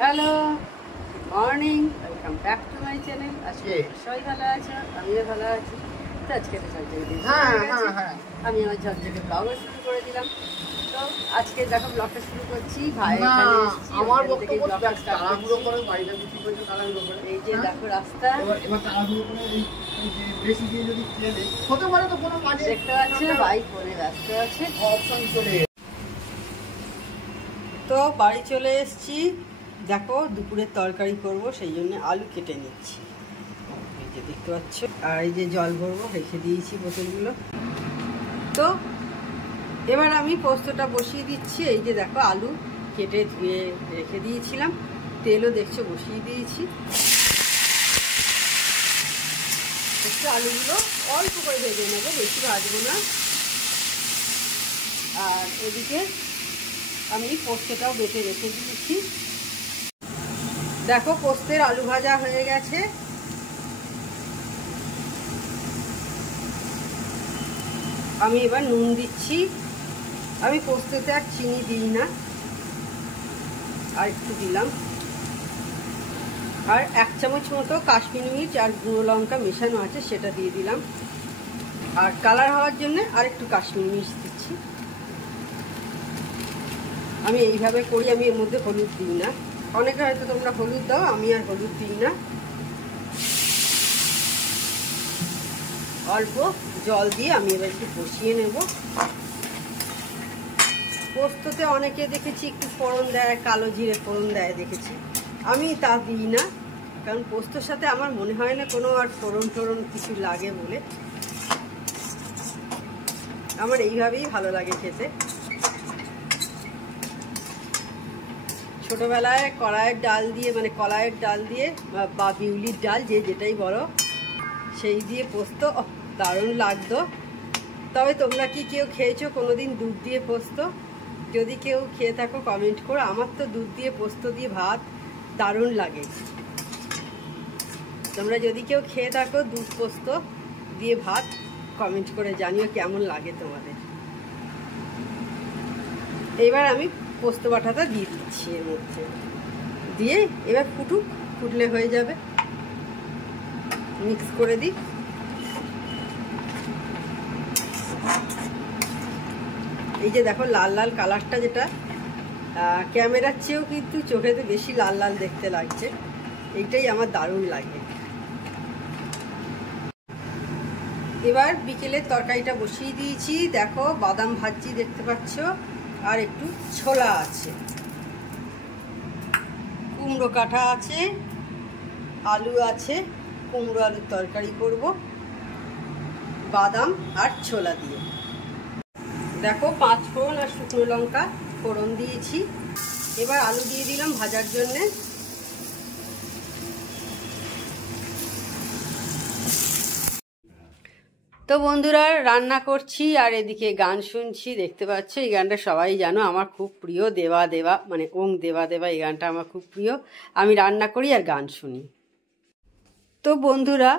Hello, morning, welcome back to my channel. আজকে সবাই ভালো আছো, আমিও ভালো আছি। তো আজকে একটা ঝকঝকে দিন, আমি আমার ঝকঝকে ব্লগও শুরু করে দিলাম। তো আজকে দেখো ব্লগটা শুরু করছি। ভাই আমার থেকে ব্লগটা স্টার্ট করছি। এই যে দেখো রাস্তা দেখতে পাচ্ছ, ভাই ফোনে ব্যস্ত আছে। তো বাড়ি চলে এসেছি। দেখো দুপুরের তরকারি করব, সেই জন্য আলু কেটে নিচ্ছি। এই যে দেখতে পাচ্ছ, আর এই যে জল ভরবো, রেখে দিয়েছি বোতলগুলো। তো এবার আমি পোস্তটা বসিয়ে দিচ্ছি। এই যে দেখো আলু কেটে ধুয়ে রেখে দিয়েছিলাম, তেলও দেখছো বসিয়ে দিয়েছি। একটু আলুগুলো অল্প করে ভেজে নেবো, বেশি ভাজবো না। আর এদিকে আমি পোস্তটাও বেটে রেখে দিয়েছি। দেখো পোস্তের আলু ভাজা হয়ে গেছে। আমি এবার নুন দিচ্ছি। আমি পোস্তেতে আর চিনি দিই না, আর একটু দিলাম। আর 1 চামচ মতো কাশ্মীরি মির্চ আর গুঁড়ো লঙ্কা মেশানো আছে, সেটা দিয়ে দিলাম। আর কালার হওয়ার জন্য আর একটু কাশ্মীরি মির্চ দিচ্ছি। আমি এইভাবে করি, আমি এর মধ্যে হলুদ দিই না। অনেকে হয়তো তোমরা হলুদ দাও, আমি আর হলুদ দিই না। অল্প জল দিয়ে আমি এবার একটু কষিয়ে নেব। পোস্ততে অনেকে দেখেছি একটু ফোড়ন দেয়, কালো জিরে ফোড়ন দেয় দেখেছি। আমি তা দিই না, কারণ পোস্তর সাথে আমার মনে হয় না কোনো আর ফোড়ন টোড়ন কিছু লাগে বলে। আমার এইভাবেই ভালো লাগে খেতে। ছোটবেলায় কড়াইয়ের ডাল দিয়ে, মানে কলাইয়ের ডাল দিয়ে বা বিউলির ডাল, যে যেটাই বলো, সেই দিয়ে পোস্ত দারুণ লাগতো। তবে তোমরা কি কেউ খেয়েছো কোনোদিন দুধ দিয়ে পোস্ত? যদি কেউ খেয়ে থাকো কমেন্ট করো। আমার তো দুধ দিয়ে পোস্ত দিয়ে ভাত দারুণ লাগে। তোমরা যদি কেউ খেয়ে থাকো দুধ পোস্ত দিয়ে ভাত, কমেন্ট করে জানিও কেমন লাগে তোমাদের। এবার আমি পোস্ত বাটাটা দিয়ে দিচ্ছি এর মধ্যে, দিয়ে এবার ফুটলে হয়ে যাবে। মিক্স করে দিই। এই যে দেখো লাল লাল কালারটা, যেটা ক্যামেরার চেয়েও কিন্তু চোখেতে বেশি লাল লাল দেখতে লাগছে। এইটাই আমার দারুণ লাগে। এবার বিকেলের তরকারিটা বসিয়ে দিয়েছি। দেখো বাদাম ভাজি দেখতে পাচ্ছ, আর একটু ছোলা আছে, কুমড়ো কাটা আছে, আলু আছে। কুমড়ো আলুর তরকারি করব বাদাম আর ছোলা দিয়ে। দেখো 5 ফোড়ন আর শুকনো লঙ্কা ফোড়ন দিয়েছি। এবার আলু দিয়ে দিলাম ভাজার জন্যে। তো বন্ধুরা রান্না করছি আর এদিকে গান শুনছি, দেখতে পাচ্ছ। এই গানটা সবাই জানো, আমার খুব প্রিয়। দেবা দেবা, মানে ওং দেবা দেবা, এই গানটা আমার খুব প্রিয়। আমি রান্না করি আর গান শুনি। তো বন্ধুরা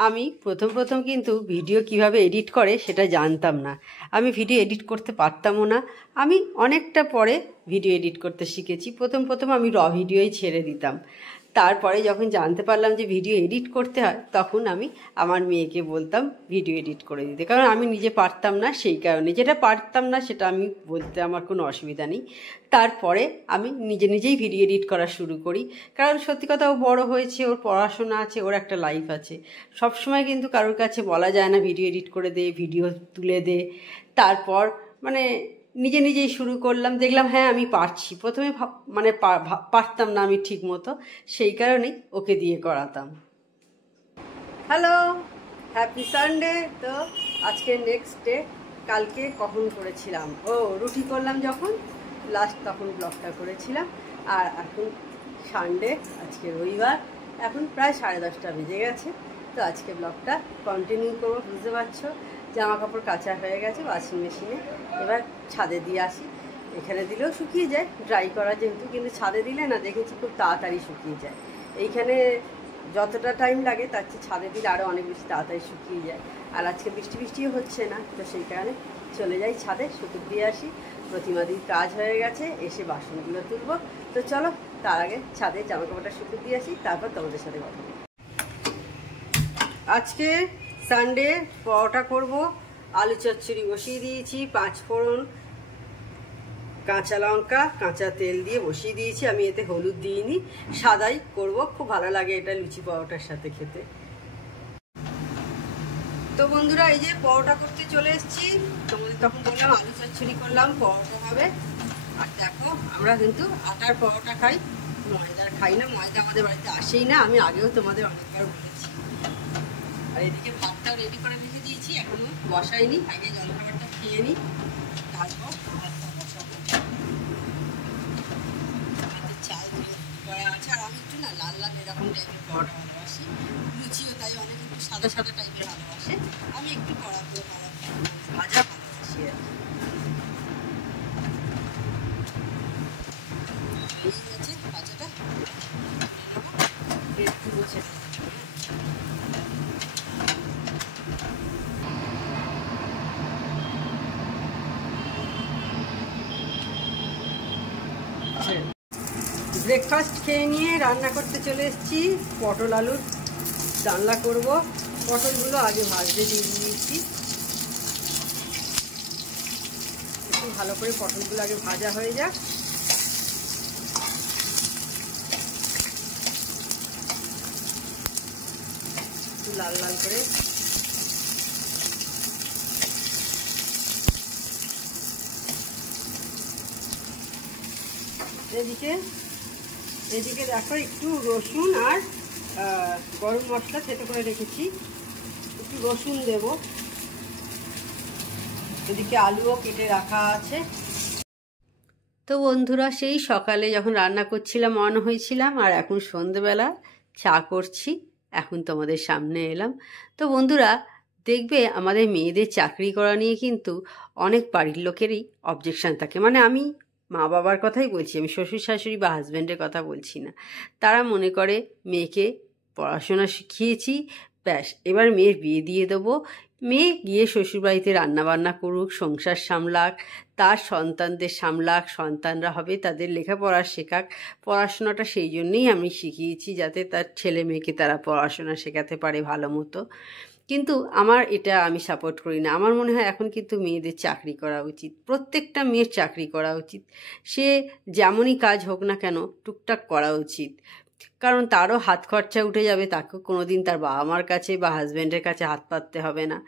আমি প্রথম কিন্তু ভিডিও কিভাবে এডিট করে সেটা জানতাম না। আমি ভিডিও এডিট করতে পারতামও না। আমি অনেকটা পরে ভিডিও এডিট করতে শিখেছি। প্রথম আমি র ভিডিওই ছেড়ে দিতাম। তারপরে যখন জানতে পারলাম যে ভিডিও এডিট করতে হয়, তখন আমি আমার মেয়েকে বলতাম ভিডিও এডিট করে দিতে, কারণ আমি নিজে পারতাম না। সেই কারণে যেটা পারতাম না সেটা আমি বলতে আমার কোনো অসুবিধা নেই। তারপরে আমি নিজেই ভিডিও এডিট করা শুরু করি, কারণ সত্যি কথা ও বড় হয়েছে, ওর পড়াশোনা আছে, ওর একটা লাইফ আছে। সবসময় কিন্তু কারোর কাছে বলা যায় না ভিডিও এডিট করে দে, ভিডিও তুলে দে। তারপর মানে নিজেই শুরু করলাম, দেখলাম হ্যাঁ আমি পারছি। প্রথমে মানে পারতাম না আমি ঠিক মতো, সেই কারণেই ওকে দিয়ে করাতাম। Hello, happy Sunday. তো আজকে নেক্সট ডে। কালকে কখন করেছিলাম, রুটি করলাম যখন লাস্ট, তখন ব্লগটা করেছিলাম। আর এখন সানডে, আজকে রবিবার, এখন প্রায় 10:30 বেজে গেছে। তো আজকে ব্লগটা কন্টিনিউ করবো, বুঝতে পারছো। জামা কাপড় কাচা হয়ে গেছে ওয়াশিং মেশিনে, এবার ছাদে দিয়ে আসি। এখানে দিলেও শুকিয়ে যায়, ড্রাই করা যেহেতু, কিন্তু ছাদে দিলে না দেখেছি খুব তাড়াতাড়ি শুকিয়ে যায়। এইখানে যতটা টাইম লাগে তার চেয়ে ছাদে দিলে আরও অনেক বেশি তাড়াতাড়ি শুকিয়ে যায়। আর আজকে বৃষ্টিও হচ্ছে না, তো সেই কারণে চলে যাই ছাদে, শুকিয়ে দিয়ে আসি। প্রতিমাদির কাজ হয়ে গেছে, এসে বাসনগুলো তুলবো, তো চলো তার আগে ছাদে জামা কাপড়টা শুকিয়ে দিয়ে আসি, তারপর তোমাদের সাথে কথা বলি। আজকে সানডে, পরোটা করব, আলু চচ্চড়ি বসিয়ে দিয়েছি, 5 ফোড়ন, কাঁচা লঙ্কা, কাঁচা তেল দিয়ে বসিয়ে দিয়েছি। আমি এতে হলুদ দিইনি, সাদাই করব, খুব ভালো লাগে এটা লুচি পরোটার সাথে খেতে। তো বন্ধুরা এই যে পরোটা করতে চলে এসেছি, তোমাদের তখন বললাম আলু চচ্চড়ি করলাম, পরোটা হবে। আর দেখো আমরা কিন্তু আটার পরোটা খাই, ময়দার খাই না, ময়দা আমাদের বাড়িতে আসেই না, আমি আগেও তোমাদের অনেকবার বলেছি। আর এদিকে ভাতটাও রেডি করে রেখে দিয়েছি, এখনো বসাইনি, আগে জলখাবারটা খেয়ে নিই, তারপর ভাতটা বসাবো। চাল করা আছে, আর আমি একটু না লাল লাল এরকম টাইপের পরোটা ভালোবাসি, লুচিও তাই অনেক একটু সাদা সাদা টাইপের ভালোবাসে, আমি একটু কড়া করে ভাজা ভালোবাসি আর কি। এই গেছে ভাজাটা, একটু বসে ব্রেকফাস্ট খেয়ে নিয়ে রান্না করতে চলে এসেছি। পটল আলুর ডালনা করব। পটলগুলো আগে ভাজতে দিয়ে দিয়েছি, একটু ভালো করে পটলগুলো আগে ভাজা হয়ে যাক। একটু লাল লাল করে এদিকে দেখো একটু রসুন আর গরম মশলা থেতো করে রেখেছি, একটু রসুন দেব। এদিকে আলুও কেটে রাখা আছে। তো বন্ধুরা সেই সকালে যখন রান্না করছিলাম অন হয়েছিলাম, আর এখন সন্ধেবেলা চা করছি, এখন তোমাদের সামনে এলাম। তো বন্ধুরা দেখবে আমাদের মেয়েদের চাকরি করা নিয়ে কিন্তু অনেক বাড়ির লোকেরই অবজেকশান থাকে, মানে আমি মা বাবার কথাই বলছি, আমি শ্বশুর শাশুড়ি বা হাজব্যান্ডের কথা বলছি না। তারা মনে করে মেয়েকে পড়াশোনা শিখিয়েছি, ব্যাস এবার মেয়ের বিয়ে দিয়ে দেবো, মেয়ে গিয়ে শ্বশুরবাড়িতে রান্নাবান্না করুক, সংসার সামলাক, তার সন্তানদের সামলাক, সন্তানরা হবে, তাদের লেখাপড়া শেখাক। পড়াশোনাটা সেই জন্যেই আমি শিখিয়েছি, যাতে তার ছেলে মেয়েকে তারা পড়াশোনা শেখাতে পারে ভালো মতো। কিন্তু এটা আমি সাপোর্ট করি না। আমার মনে হয় এখন কিন্তু মেয়েদের চাকরি করা উচিত, প্রত্যেকটা মেয়ের চাকরি করা উচিত। সে যেমনই কাজ হোক না কেন টুকটাক করা উচিত, কারণ তারও হাত খরচা উঠে যাবে, তাকেও কোনো দিন তার বাবা মার কাছে বা হাজব্যান্ডের কাছে হাত পাততে হবে না,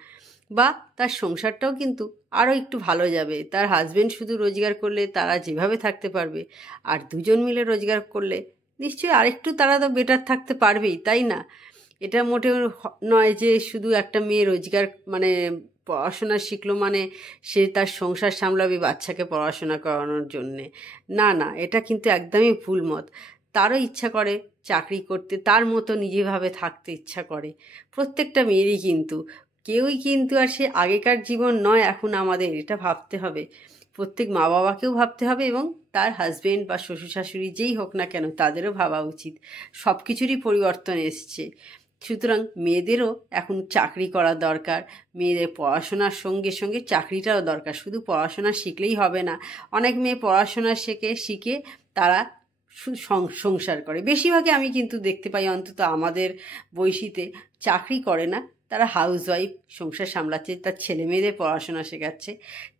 বা তার সংসারটাও কিন্তু আরও একটু ভালো যাবে। তার হাজব্যান্ড শুধু রোজগার করলে তারা যেভাবে থাকতে পারবে, আর দুজন মিলে রোজগার করলে নিশ্চয়ই আরেকটু তারা তো বেটার থাকতে পারবেই, তাই না? এটা মোটেও নয় যে শুধু একটা মেয়ে রোজগার মানে পড়াশোনা শিখলো মানে সে তার সংসার সামলাবে বাচ্চাকে পড়াশোনা করানোর জন্যে। না না, এটা কিন্তু একদমই ভুল মত। তারও ইচ্ছা করে চাকরি করতে, তার মতো নিজেভাবে থাকতে ইচ্ছা করে প্রত্যেকটা মেয়েরই, কিন্তু কেউই কিন্তু আর সে আগেকার জীবন নয় এখন আমাদের, এটা ভাবতে হবে। প্রত্যেক মা বাবাকেও ভাবতে হবে, এবং তার হাজব্যান্ড বা শ্বশুর শাশুড়ি যেই হোক না কেন তাদেরও ভাবা উচিত। সব কিছুরই পরিবর্তন এসছে, সুতরাং মেয়েদেরও এখন চাকরি করা দরকার। মেয়েদের পড়াশোনার সঙ্গে সঙ্গে চাকরিটাও দরকার, শুধু পড়াশোনা শিখলেই হবে না। অনেক মেয়ে পড়াশোনা শিখে তারা সংসার করে, বেশিরভাগই আমি কিন্তু দেখতে পাই, অন্তত আমাদের বয়সীতে চাকরি করে না, তারা হাউসওয়াইফ, সংসার সামলাচ্ছে, তার ছেলে মেয়েদের পড়াশোনা শেখাচ্ছে।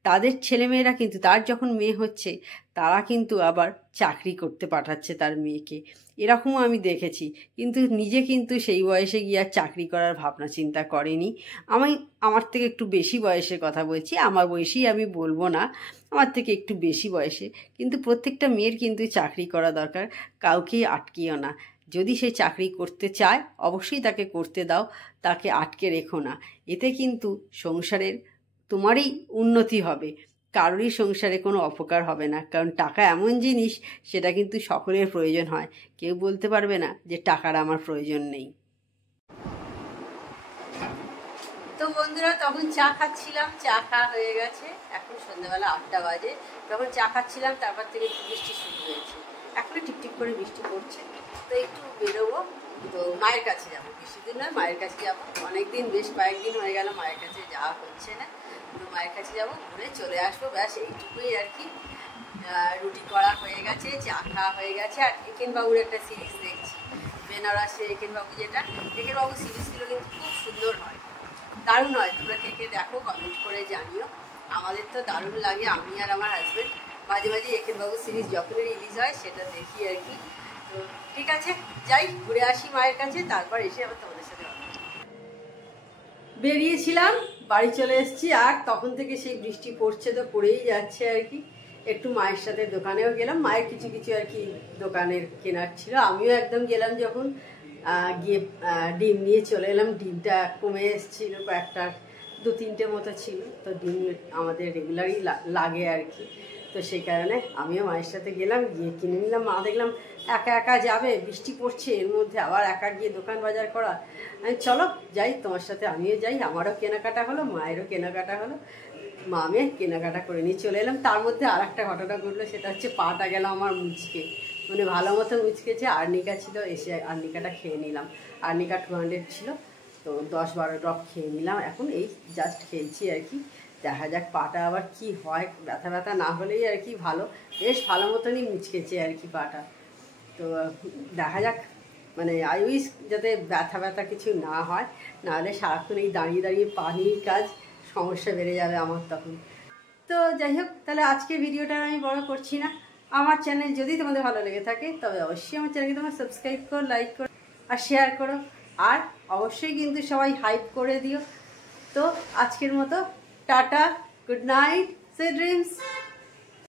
তাদের ছেলেমেয়েরা কিন্তু তার যখন মেয়ে হচ্ছে তারা কিন্তু আবার চাকরি করতে পাঠাচ্ছে তার মেয়েকে, এরকমও আমি দেখেছি। কিন্তু নিজে কিন্তু সেই বয়সে গিয়ে আর চাকরি করার ভাবনা চিন্তা করেনি। আমার থেকে একটু বেশি বয়সের কথা বলছি, আমার বয়সী আমি বলবো না, আমার থেকে একটু বেশি বয়সে। কিন্তু প্রত্যেকটা মেয়ের কিন্তু চাকরি করা দরকার, কাউকেই আটকিও না। যদি সে চাকরি করতে চায় অবশ্যই তাকে করতে দাও, তাকে আটকে রেখো না। এতে কিন্তু সংসারের তোমারই উন্নতি হবে, কারোরই সংসারে কোনো অপকার হবে না। কারণ টাকা এমন জিনিস, সেটা কিন্তু সকলের প্রয়োজন হয়, কেউ বলতে পারবে না যে টাকার আমার প্রয়োজন নেই। তো বন্ধুরা তখন চা খাচ্ছিলাম, চা খাওয়া হয়ে গেছে, এখন সন্ধ্যাবেলা 8টা বাজে। তখন চা খাচ্ছিলাম, তারপর থেকে বৃষ্টি শুরু হয়েছে, এখনো টিপটিপ করে বৃষ্টি পড়ছে। তো একটু বেরোবো, তো মায়ের কাছে যাবো, বেশি দিন নয়, মায়ের কাছে যাবো। অনেকদিন, বেশ কয়েকদিন হয়ে গেল মায়ের কাছে যাওয়া হচ্ছে না, তো মায়ের কাছে যাবো, ঘুরে চলে আসবো, ব্যাস এইটুকুই আর কি। রুটি করা হয়ে গেছে, চা খাওয়া হয়ে গেছে, আর একেনবাবুর একটা সিরিজ দেখছি, বেনারসে একেনবাবু যেটা, একেনবাবু সিরিজগুলো কিন্তু খুব সুন্দর হয়, দারুণ হয়। তোমরা কে কে দেখো কমেন্ট করে জানিও। আমাদের তো দারুণ লাগে, আমি আর আমার হাজব্যান্ড মাঝে মাঝে একেনবাবু সিরিজ যখনই রিলিজ হয় সেটা দেখি আর কি। তো ঠিক আছে, যাই ঘুরে আসি মায়ের কাছে, তারপর এসে আবার তোমাদের সাথে বেরিয়েছিলাম, বাড়ি চলে এসেছি, আর তখন থেকে সেই বৃষ্টি পড়ছে, তো পড়েই যাচ্ছে আর কি। একটু মায়ের সাথে দোকানেও গেলাম, মায়ের কিছু কিছু আর কি দোকানের কেনার ছিল, আমিও একদম গেলাম যখন গিয়ে ডিম নিয়ে চলে এলাম। ডিমটা কমে এসেছিলো, কয়েকটা 2-3টে মতো ছিল, তো ডিম আমাদের রেগুলারই লাগে আর কি। তো সেই কারণে আমিও মায়ের সাথে গেলাম, গিয়ে কিনে নিলাম। মা দেখলাম একা একা যাবে, বৃষ্টি পড়ছে, এর মধ্যে আবার একা গিয়ে দোকান বাজার করা, আমি চলো যাই তোমার সাথে, আমিও যাই। আমারও কেনাকাটা হলো, মায়েরও কেনাকাটা হলো, মা মেয়ে কেনাকাটা করে নিয়ে চলে এলাম। তার মধ্যে আর একটা ঘটনা ঘটলো, সেটা হচ্ছে পাটা গেল আমার মুচকে, মানে ভালো মতো মুচকেছে। আর্নিকা ছিল, এসে আর্নিকাটা খেয়ে নিলাম, আর্নিকা 200 ছিল, তো 10-12 ড্রপ খেয়ে নিলাম। এখন এই জাস্ট খেয়েছি আর কি, দেখা যাক পাটা আবার কি হয়, ব্যথা ব্যথা না হলেই আর কি ভালো, বেশ ভালো মতনই মুচকেছে আর কি পাটা। তো দেখা যাক, মানে আই উইশ যাতে ব্যথা ব্যথা কিছু না হয়, নাহলে সারাক্ষণ এই দাঁড়িয়ে দাঁড়িয়ে পানির কাজ, সমস্যা বেড়ে যাবে আমার তখন। তো যাই হোক, তাহলে আজকে ভিডিওটা আমি বড় করছি না। আমার চ্যানেল যদি তোমাদের ভালো লেগে থাকে তবে অবশ্যই আমার চ্যানেলকে তোমরা সাবস্ক্রাইব করো, লাইক করো আর শেয়ার করো, আর অবশ্যই কিন্তু সবাই হাইপ করে দিও। তো আজকের মতো tata, good night, sweet dreams.